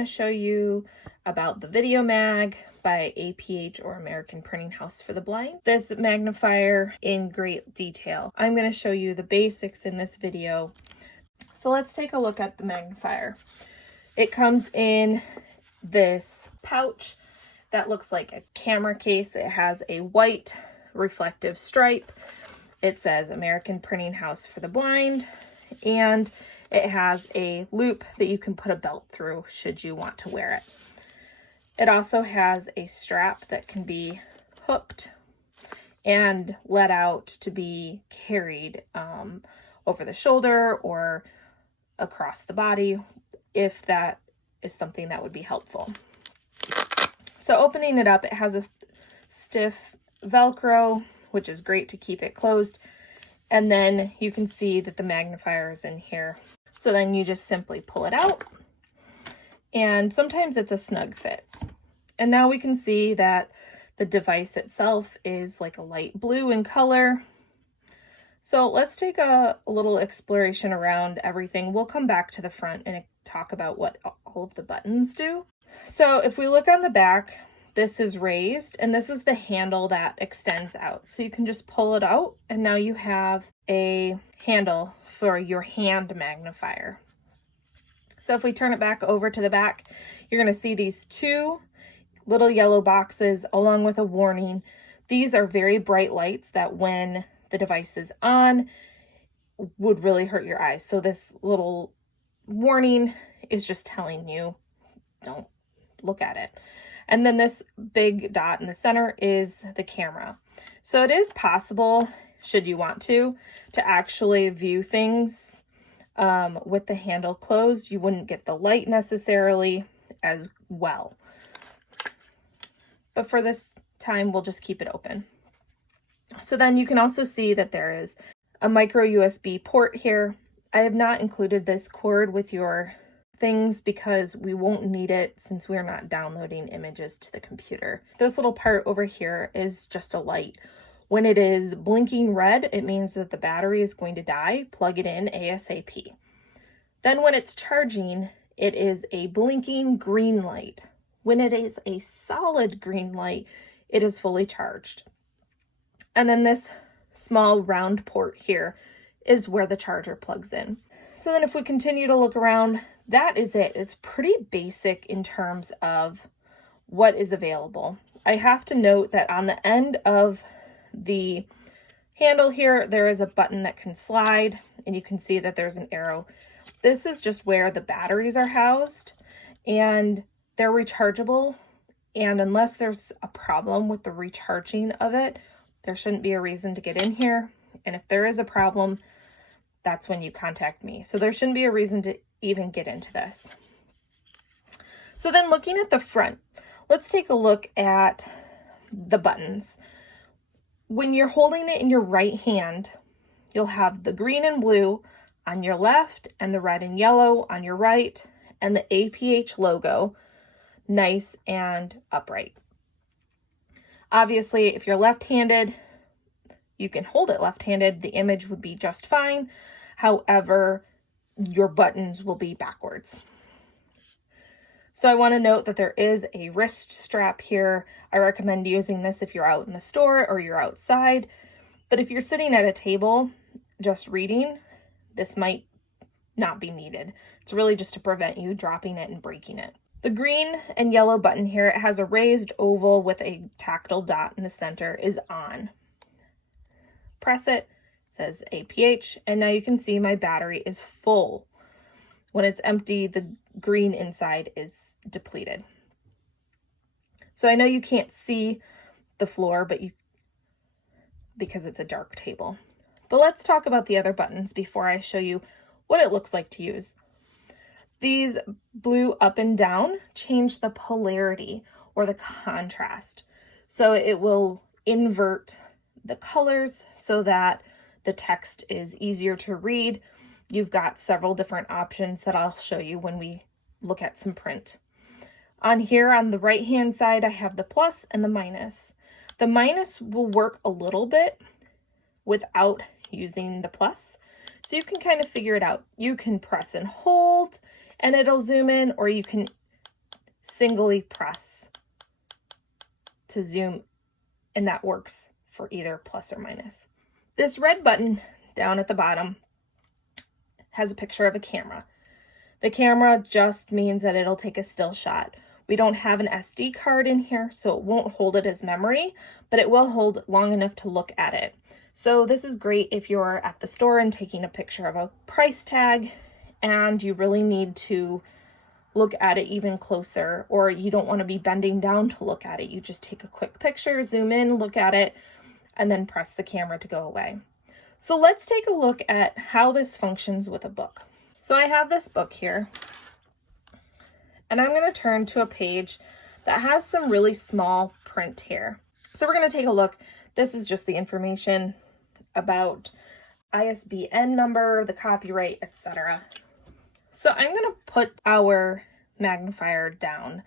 to show you about the Video Mag by APH, or American Printing House for the Blind. This magnifier in great detail. I'm going to show you the basics in this video. So let's take a look at the magnifier. It comes in this pouch that looks like a camera case. It has a white reflective stripe. It says American Printing House for the Blind, and it has a loop that you can put a belt through should you want to wear it. It also has a strap that can be hooked and let out to be carried over the shoulder or across the body, if that is something that would be helpful. So opening it up, it has a stiff Velcro, which is great to keep it closed. And then you can see that the magnifier is in here. So then you just simply pull it out, and sometimes it's a snug fit. And now we can see that the device itself is like a light blue in color. So let's take a little exploration around everything. We'll come back to the front and talk about what all of the buttons do. So if we look on the back, this is raised, and this is the handle that extends out. So you can just pull it out, and now you have a handle for your hand magnifier. So if we turn it back over to the back, you're going to see these two little yellow boxes along with a warning. These are very bright lights that when the device is on would really hurt your eyes. So this little warning is just telling you, don't look at it. And then this big dot in the center is the camera. So it is possible, should you want to actually view things with the handle closed. You wouldn't get the light necessarily as well. But for this time, we'll just keep it open. So then you can also see that there is a micro USB port here. I have not included this cord with your things because we won't need it since we're not downloading images to the computer. This little part over here is just a light. When it is blinking red, it means that the battery is going to die. Plug it in ASAP. Then when it's charging, it is a blinking green light. When it is a solid green light, it is fully charged. And then this small round port here is where the charger plugs in. So then if we continue to look around, that is it. It's pretty basic in terms of what is available. I have to note that on the end of the handle here, there is a button that can slide, and you can see that there's an arrow. This is just where the batteries are housed, and they're rechargeable. And unless there's a problem with the recharging of it, there shouldn't be a reason to get in here. And if there is a problem, that's when you contact me. So there shouldn't be a reason to even get into this. So then looking at the front, let's take a look at the buttons. When you're holding it in your right hand, you'll have the green and blue on your left and the red and yellow on your right, and the APH logo nice and upright. Obviously, if you're left-handed, you can hold it left-handed. The image would be just fine. However, your buttons will be backwards. So I want to note that there is a wrist strap here. I recommend using this if you're out in the store or you're outside. But if you're sitting at a table just reading, this might not be needed. It's really just to prevent you dropping it and breaking it. The green and yellow button here, it has a raised oval with a tactile dot in the center, is on. Press it, says APH, and now you can see my battery is full. When it's empty, the green inside is depleted. So I know you can't see the floor, because it's a dark table. But let's talk about the other buttons before I show you what it looks like to use. These blue up and down change the polarity or the contrast. So it will invert the colors so that the text is easier to read. You've got several different options that I'll show you when we look at some print. On here on the right hand side, I have the plus and the minus. The minus will work a little bit without using the plus. So you can kind of figure it out. You can press and hold and it'll zoom in, or you can singly press to zoom, and that works for either plus or minus. This red button down at the bottom has a picture of a camera. The camera just means that it'll take a still shot. We don't have an SD card in here, so it won't hold it as memory, but it will hold long enough to look at it. So this is great if you're at the store and taking a picture of a price tag and you really need to look at it even closer, or you don't want to be bending down to look at it. You just take a quick picture, zoom in, look at it, and then press the camera to go away. So let's take a look at how this functions with a book. So I have this book here, and I'm going to turn to a page that has some really small print here. So we're going to take a look. This is just the information about ISBN number, the copyright, etc. So I'm going to put our magnifier down.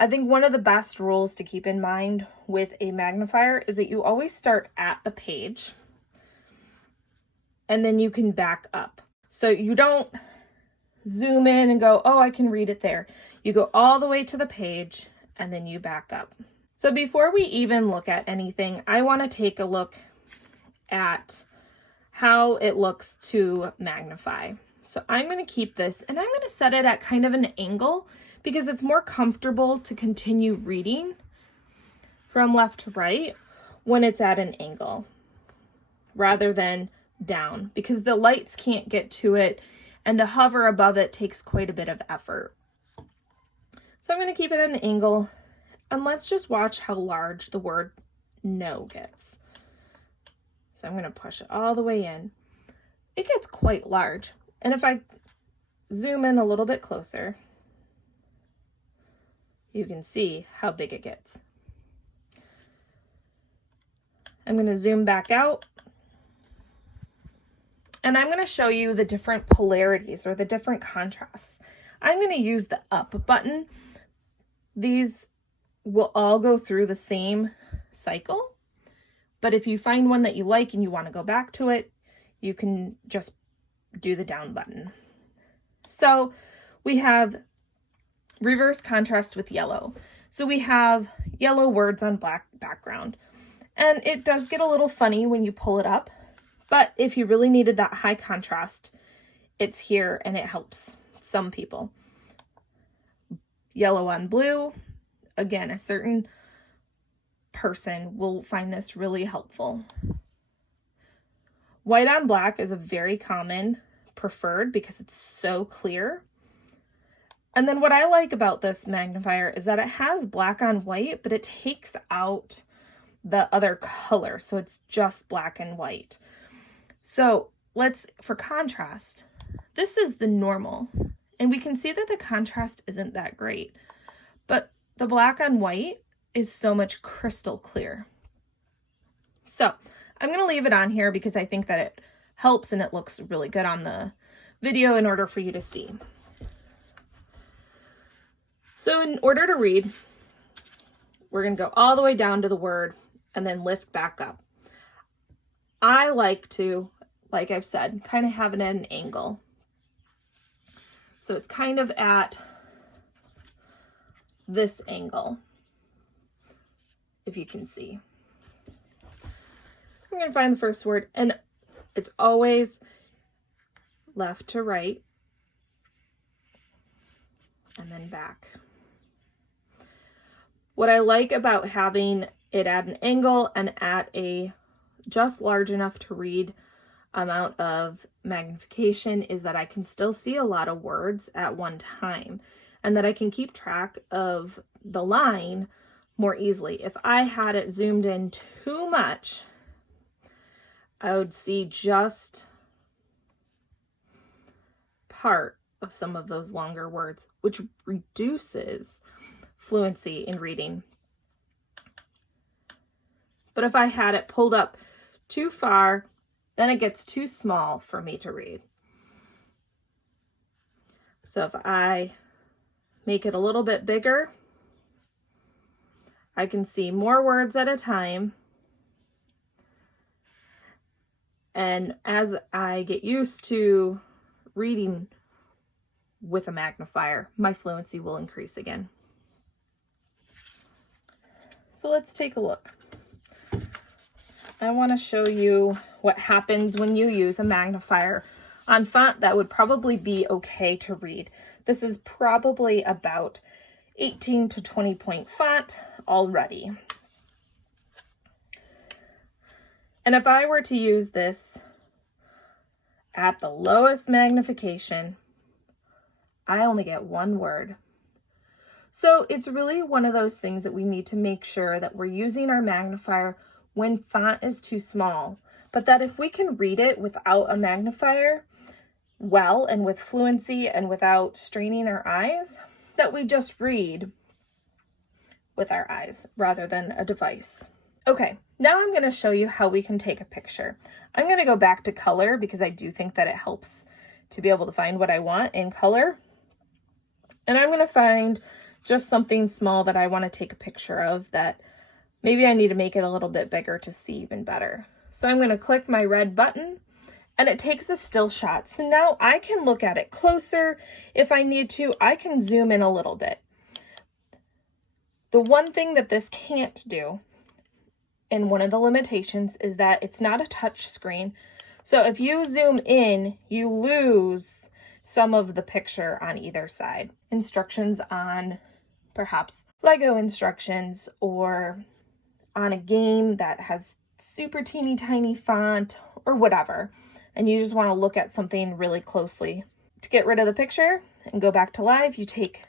I think one of the best rules to keep in mind with a magnifier is that you always start at the page and then you can back up. So you don't zoom in and go, oh, I can read it there. You go all the way to the page and then you back up. So before we even look at anything, I want to take a look at how it looks to magnify. So I'm going to keep this and I'm going to set it at kind of an angle because it's more comfortable to continue reading from left to right when it's at an angle rather than down, because the lights can't get to it and to hover above it takes quite a bit of effort. So I'm going to keep it at an angle, and let's just watch how large the word no gets. So I'm going to push it all the way in. It gets quite large. And if I zoom in a little bit closer, you can see how big it gets. I'm going to zoom back out. And I'm going to show you the different polarities or the different contrasts. I'm going to use the up button. These will all go through the same cycle, but if you find one that you like and you want to go back to it, you can just do the down button. So we have reverse contrast with yellow. So we have yellow words on black background, and it does get a little funny when you pull it up. But if you really needed that high contrast, it's here and it helps some people. Yellow on blue, again, a certain person will find this really helpful. White on black is a very common preferred because it's so clear. And then what I like about this magnifier is that it has black on white, but it takes out the other color. So it's just black and white. So for contrast, this is the normal, and we can see that the contrast isn't that great, but the black on white is so much crystal clear. So I'm going to leave it on here because I think that it helps and it looks really good on the video in order for you to see. So in order to read, we're going to go all the way down to the word and then lift back up. I like to, like I've said, kind of have it at an angle. So it's kind of at this angle, if you can see. I'm going to find the first word, and it's always left to right and then back. What I like about having it at an angle and at a just large enough to read amount of magnification is that I can still see a lot of words at one time and that I can keep track of the line more easily. If I had it zoomed in too much, I would see just part of some of those longer words, which reduces fluency in reading. But if I had it pulled up too far, then it gets too small for me to read. So if I make it a little bit bigger, I can see more words at a time. And as I get used to reading with a magnifier, my fluency will increase again. So let's take a look. I want to show you what happens when you use a magnifier on font that would probably be okay to read. This is probably about 18 to 20 point font already. And if I were to use this at the lowest magnification, I only get one word. So it's really one of those things that we need to make sure that we're using our magnifier when font is too small, but that if we can read it without a magnifier well and with fluency and without straining our eyes, that we just read with our eyes rather than a device. Okay, now I'm going to show you how we can take a picture. I'm going to go back to color because I do think that it helps to be able to find what I want in color. And I'm going to find just something small that I want to take a picture of that maybe I need to make it a little bit bigger to see even better. So I'm going to click my red button and it takes a still shot. So now I can look at it closer. If I need to, I can zoom in a little bit. The one thing that this can't do, and one of the limitations, is that it's not a touch screen. So if you zoom in, you lose some of the picture on either side. Instructions on perhaps Lego instructions or on a game that has super teeny tiny font or whatever, and you just want to look at something really closely. To get rid of the picture and go back to live, you take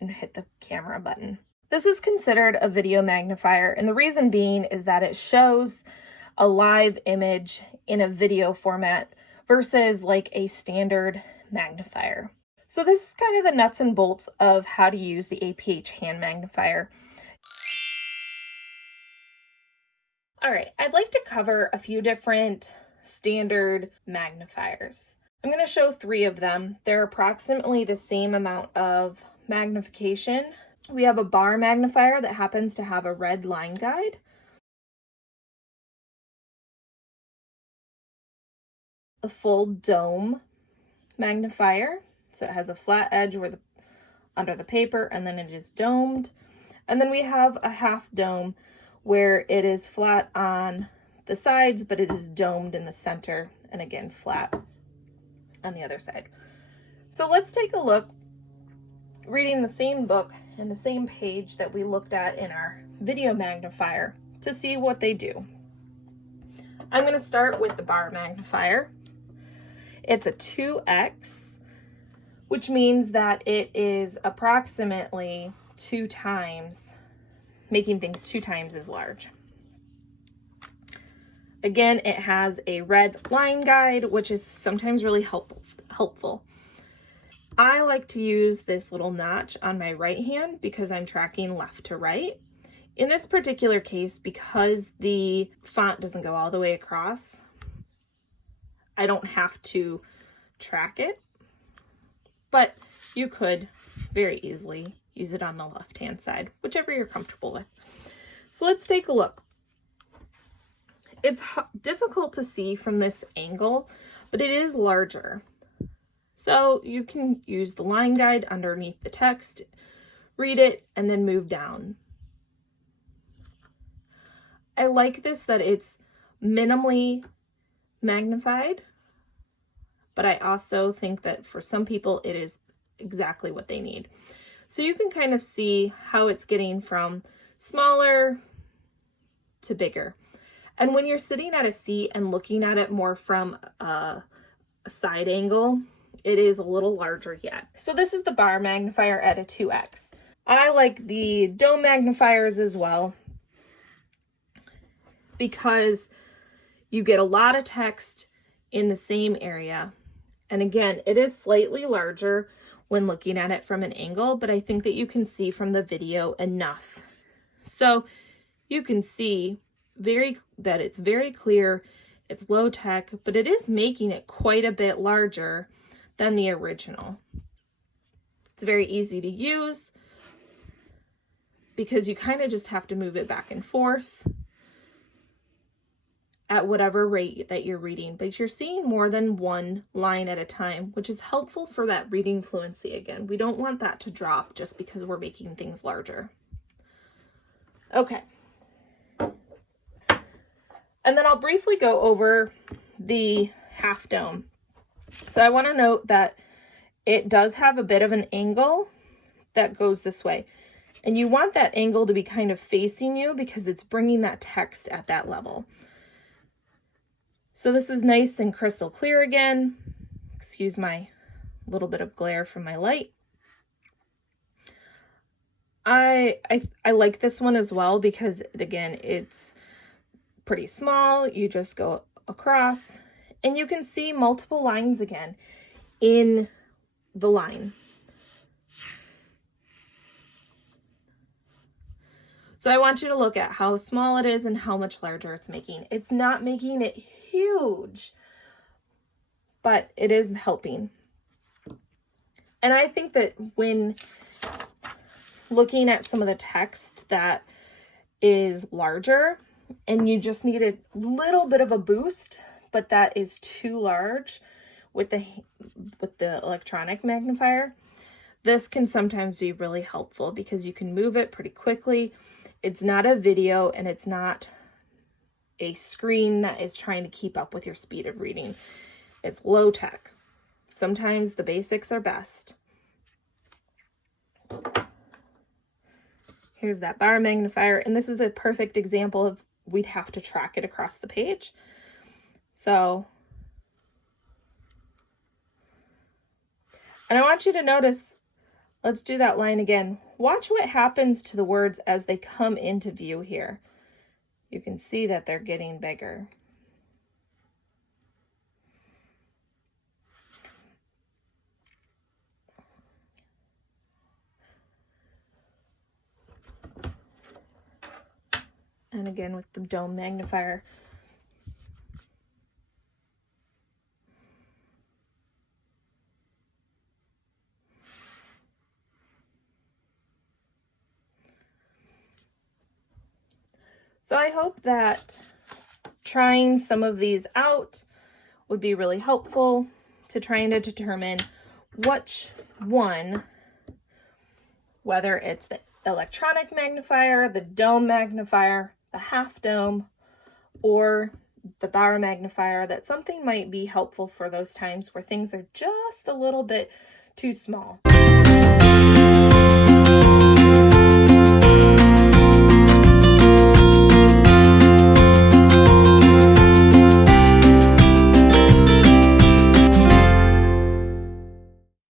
and hit the camera button. This is considered a video magnifier, and the reason being is that it shows a live image in a video format versus like a standard magnifier. So this is kind of the nuts and bolts of how to use the APH hand magnifier. All right, I'd like to cover a few different standard magnifiers. I'm going to show 3 of them. They're approximately the same amount of magnification. We have a bar magnifier that happens to have a red line guide. A full dome magnifier. So it has a flat edge under the paper, and then it is domed. And then we have a half dome where it is flat on the sides, but it is domed in the center, and again, flat on the other side. So let's take a look, reading the same book and the same page that we looked at in our video magnifier, to see what they do. I'm going to start with the bar magnifier. It's a 2x, which means that it is approximately 2 times, making things 2 times as large. Again, it has a red line guide, which is sometimes really helpful. I like to use this little notch on my right hand because I'm tracking left to right. In this particular case, because the font doesn't go all the way across, I don't have to track it, but you could very easily use it on the left-hand side, whichever you're comfortable with. So let's take a look. It's difficult to see from this angle, but it is larger. So you can use the line guide underneath the text, read it, and then move down. I like this that it's minimally magnified, but I also think that for some people it is exactly what they need. So you can kind of see how it's getting from smaller to bigger. And when you're sitting at a seat and looking at it more from a side angle, it is a little larger yet. So this is the bar magnifier at a 2x. I like the dome magnifiers as well because you get a lot of text in the same area. And again, it is slightly larger when looking at it from an angle, but I think that you can see from the video enough. So you can see that it's very clear, it's low tech, but it is making it quite a bit larger than the original. It's very easy to use because you kind of just have to move it back and forth at whatever rate that you're reading, but you're seeing more than one line at a time, which is helpful for that reading fluency. Again, we don't want that to drop just because we're making things larger. Okay, And then I'll briefly go over the half dome. So I want to note that it does have a bit of an angle that goes this way. And you want that angle to be kind of facing you because it's bringing that text at that level. So this is nice and crystal clear again. Excuse my little bit of glare from my light. I like this one as well because, again, it's pretty small. You just go across and you can see multiple lines again in the line. So I want you to look at how small it is and how much larger it's making. It's not making it huge, but it is helping. And I think that when looking at some of the text that is larger and you just need a little bit of a boost, but that is too large with the electronic magnifier, this can sometimes be really helpful because you can move it pretty quickly. It's not a video and it's not a screen that is trying to keep up with your speed of reading. It's low tech. Sometimes the basics are best. Here's that bar magnifier, and this is a perfect example of we'd have to track it across the page. So, and I want you to notice, let's do that line again. Watch what happens to the words as they come into view here. You can see that they're getting bigger. And again with the dome magnifier. So I hope that trying some of these out would be really helpful to trying to determine which one, whether it's the electronic magnifier, the dome magnifier, the half dome, or the bar magnifier, that something might be helpful for those times where things are just a little bit too small.